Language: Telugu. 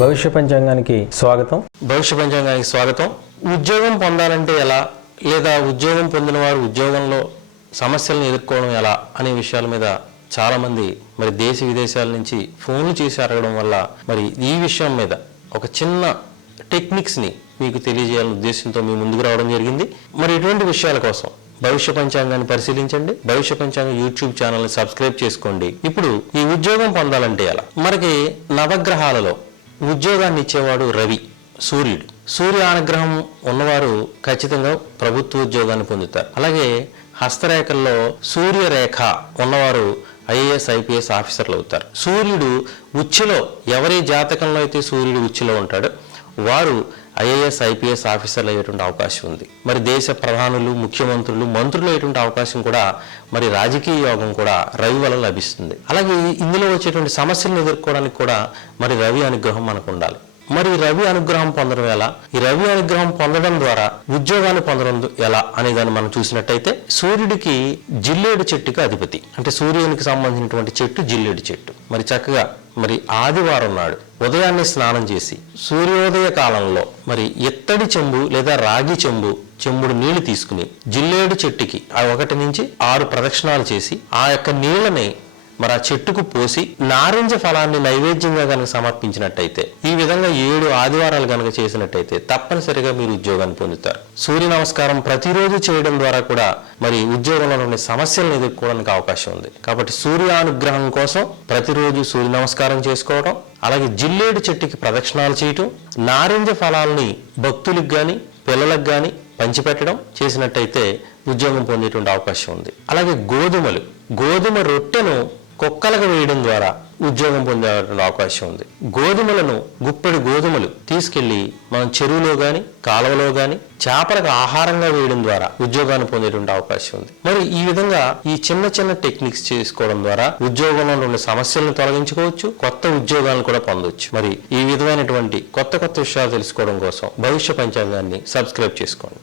భవిష్య పంచాంగానికి స్వాగతం. ఉద్యోగం పొందాలంటే ఎలా, లేదా ఉద్యోగం పొందిన వారు ఉద్యోగంలో సమస్యలను ఎదుర్కోవడం ఎలా అనే విషయాల మీద చాలామంది మరి దేశ విదేశాల నుంచి ఫోన్లు చేసి అడగడం వల్ల మరి ఈ విషయం మీద ఒక చిన్న టెక్నిక్స్ని మీకు తెలియజేయాలనే ఉద్దేశంతో మీ ముందుకు రావడం జరిగింది. మరి ఇటువంటి విషయాల కోసం భవిష్య పంచాంగాన్ని పరిశీలించండి. భవిష్య పంచాంగం యూట్యూబ్ ఛానల్ని సబ్స్క్రైబ్ చేసుకోండి. ఇప్పుడు ఈ ఉద్యోగం పొందాలంటే ఎలా, మనకి నవగ్రహాలలో ఉద్యోగాన్ని ఇచ్చేవాడు రవి, సూర్యుడు. సూర్య అనుగ్రహం ఉన్నవారు ఖచ్చితంగా ప్రభుత్వ ఉద్యోగాన్ని పొందుతారు. అలాగే హస్తరేఖల్లో సూర్యరేఖ ఉన్నవారు ఐఏఎస్ ఐపీఎస్ ఆఫీసర్లు అవుతారు. సూర్యుడు ఉచ్చులో, ఎవరి జాతకంలో అయితే సూర్యుడు ఉచ్చులో ఉంటాడో వారు ఐఏఎస్ ఐపీఎస్ ఆఫీసర్లు అయ్యేటువంటి అవకాశం ఉంది. మరి దేశ ప్రధానులు, ముఖ్యమంత్రులు, మంత్రులు అయ్యేటువంటి అవకాశం కూడా, మరి రాజకీయ యోగం కూడా రవి వల్ల లభిస్తుంది. అలాగే ఇందులో వచ్చేటువంటి సమస్యలను ఎదుర్కోవడానికి కూడా మరి రవి అనుగ్రహం మనకు ఉండాలి. మరి రవి అనుగ్రహం పొందడం ఎలా, ఈ రవి అనుగ్రహం పొందడం ద్వారా ఉద్యోగాన్ని పొందడం ఎలా అనే దాన్ని మనం చూసినట్టయితే, సూర్యుడికి జిల్లేడు చెట్టుకి అధిపతి, అంటే సూర్యునికి సంబంధించినటువంటి చెట్టు జిల్లేడు చెట్టు. మరి చక్కగా మరి ఆదివారం నాడు ఉదయాన్నే స్నానం చేసి సూర్యోదయ కాలంలో మరి ఇత్తడి చెంబు లేదా రాగి చెంబుడు నీళ్లు తీసుకుని జిల్లేడు చెట్టుకి 1 నుంచి 6 ప్రదక్షిణాలు చేసి ఆ యొక్క నీళ్ళని మరి ఆ చెట్టుకు పోసి నారింజ ఫలాన్ని నైవేద్యంగా కనుక సమర్పించినట్టయితే, ఈ విధంగా 7 ఆదివారాలు కనుక చేసినట్టయితే తప్పనిసరిగా మీరు ఉద్యోగాన్ని పొందుతారు. సూర్య నమస్కారం ప్రతిరోజు చేయడం ద్వారా కూడా మరి ఉద్యోగంలో ఉండే సమస్యలను ఎదుర్కోవడానికి అవకాశం ఉంది. కాబట్టి సూర్యానుగ్రహం కోసం ప్రతిరోజు సూర్య నమస్కారం చేసుకోవడం, అలాగే జిల్లేడు చెట్టుకి ప్రదక్షిణాలు చేయటం, నారింజ ఫలాల్ని భక్తులకు కానీ పిల్లలకు కానీ పంచిపెట్టడం చేసినట్టయితే ఉద్యోగం పొందేటువంటి అవకాశం ఉంది. అలాగే గోధుమ రొట్టెను కుక్కలకు వేయడం ద్వారా ఉద్యోగం పొందేటువంటి అవకాశం ఉంది. గుప్పెడు గోధుమలు తీసుకెళ్లి మనం చెరువులో గాని కాలువలో గాని చేపలకు ఆహారంగా వేయడం ద్వారా ఉద్యోగాన్ని పొందేటువంటి అవకాశం ఉంది. మరి ఈ విధంగా ఈ చిన్న టెక్నిక్స్ చేసుకోవడం ద్వారా ఉద్యోగంలో ఉన్న సమస్యలను తొలగించుకోవచ్చు, కొత్త ఉద్యోగాలను కూడా పొందవచ్చు. మరి ఈ విధమైనటువంటి కొత్త విషయాలు తెలుసుకోవడం కోసం భవిష్య పంచాంగాన్ని సబ్స్క్రైబ్ చేసుకోండి.